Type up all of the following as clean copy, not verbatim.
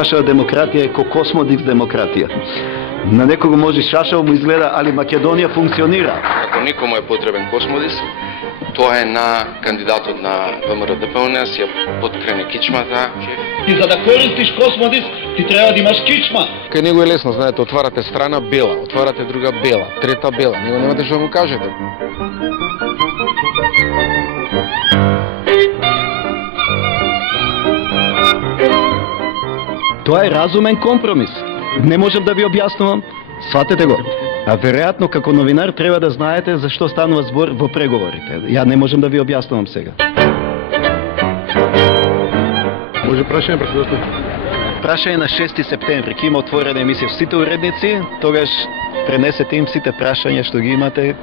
Наша демократија е ко космодис демократија. На некого може шашал му изгледа, али Македонија функционира. Ако никому е потребен космодис, тоа е на кандидатот на ВМРО ДПОНЕС, ја подкрене кичмата. И за да користиш космодис, ти треба да имаш кичма. Кај него е лесно, знаете, отварате страна бела, отварате друга бела, трета бела, него немате што да му кажете. Тоа е разумен компромис. Не можам да ви објаснувам, сватете го. А веројатно како новинар треба да знаете зашто станува збор во преговорите. Ја не можам да ви објаснувам сега. Може прашање, председател? Прашање на 6 септември, ќе има отворена емисија со сите уредници, тогаш пренесете им сите прашања што ги имате,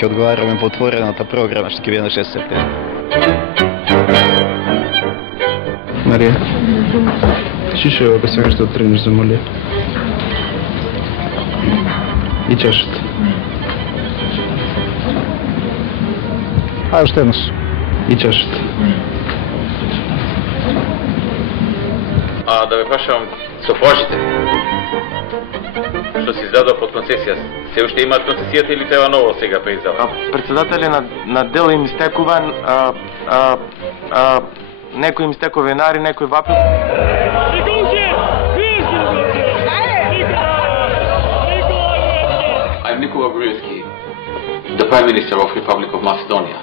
ќе одговараме во отворената програма што ќе биде на 6 септември. Марија, шише во сега што тренеш за молија. И чашата. Ајде уште еднаш. И чашата. Да ве прашам, софажите што се издадува под концесија, се уште имаат концесијата или треба ново сега преиздава? Председателе, на дел им истекува, некој им истекува винари, некој вапи. I'm Nikola Gruevski, the Prime Minister of Republic of Macedonia.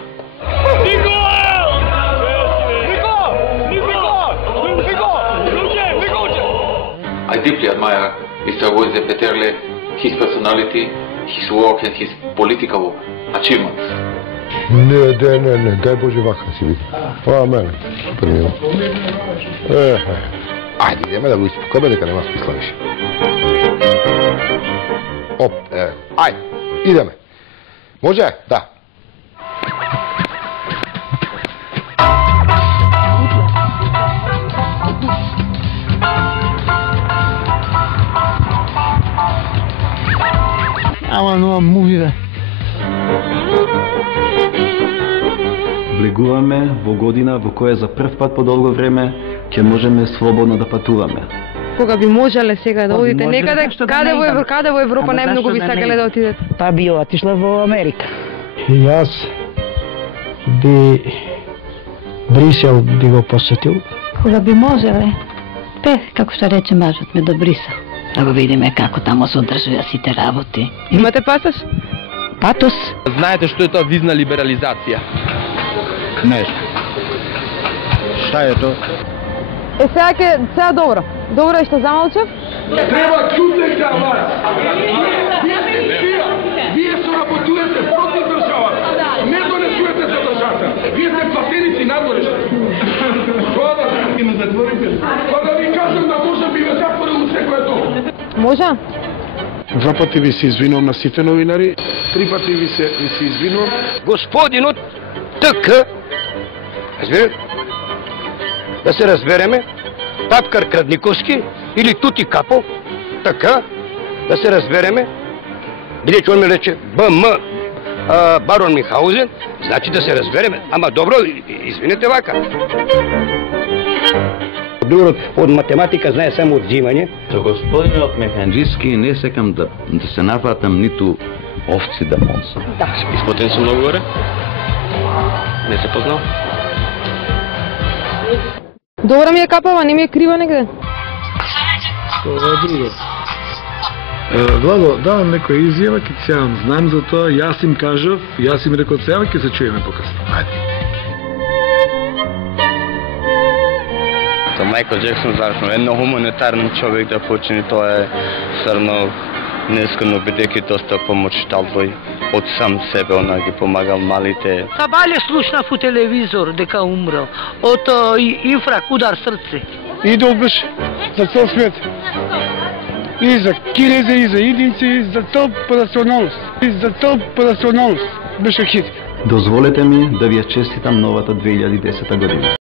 I deeply admire Mr. Vojze Peterle, his personality, his work and his political achievements. Не, дай Боже вака си види. Ова мене, супер мило. Ајде, идеме да го испукаме дека нема смисла више. Оп, ајде, идеме. Може? Да. Ама нова мувиве. Влегуваме во година во која за прв пат по долго време ќе можеме слободно да патуваме. Кога би можеле сега да одите некаде, каде во Европа најмногу би сакале да отидете? Па би отишла во Америка. И јас би Брисел би го посетил. Кога би можеле, како што рече мажот ме до Брисел. Да го видиме како тамо се одржува сите работи. Имате патос? Патос? Знаете што е тоа визна либерализација? Не. Шта е тоа? Сега добро. Добро е што замолчав? Треба чутете вас! Вие соработувате против државата. Не донесувате за државата. Вие сте платеници надворешни. Тоа да ме затворите. Тоа да ви кажам да може би ве затворил секој дом. Може? 2 пати ви се извинувам на сите новинари, 3 пати ви се извинувам. Господинот ТК, разбирате? Да се разбереме, Папкар Крадниковски или Тути Капо, така, да се разбереме, бидејќи он ми рече БМ Барон Михаузен, значи да се разбереме, ама добро, извинете вака. Другот од математика знае само одзимање. Со господинот Механџиски не секам да се напатам ниту овци да монсам. Да. Исплатен сум многу горе? Не се познал? Добра ми е капава, не ми е крива негде. Ова е друго. Владо, давам некоја изјава, ќе ти сеам, знам за тоа, јас им кажав, јас им рекол сега, ќе се чуеме покасно. Ајде. Майкл Джексон зарно едно хуманитарен човек да почини, тоа е стварно неискрено, бидејќи доста помочитал тој од сам себе, она ги помагал малите. Сабале слушнав у телевизор дека умрел од инфрак, удар срце. Идол беше за цел свет. И за кинези, и за идинци, и за цел по националност. Беше хит. Дозволете ми да ви ја честитам новата 2010 година.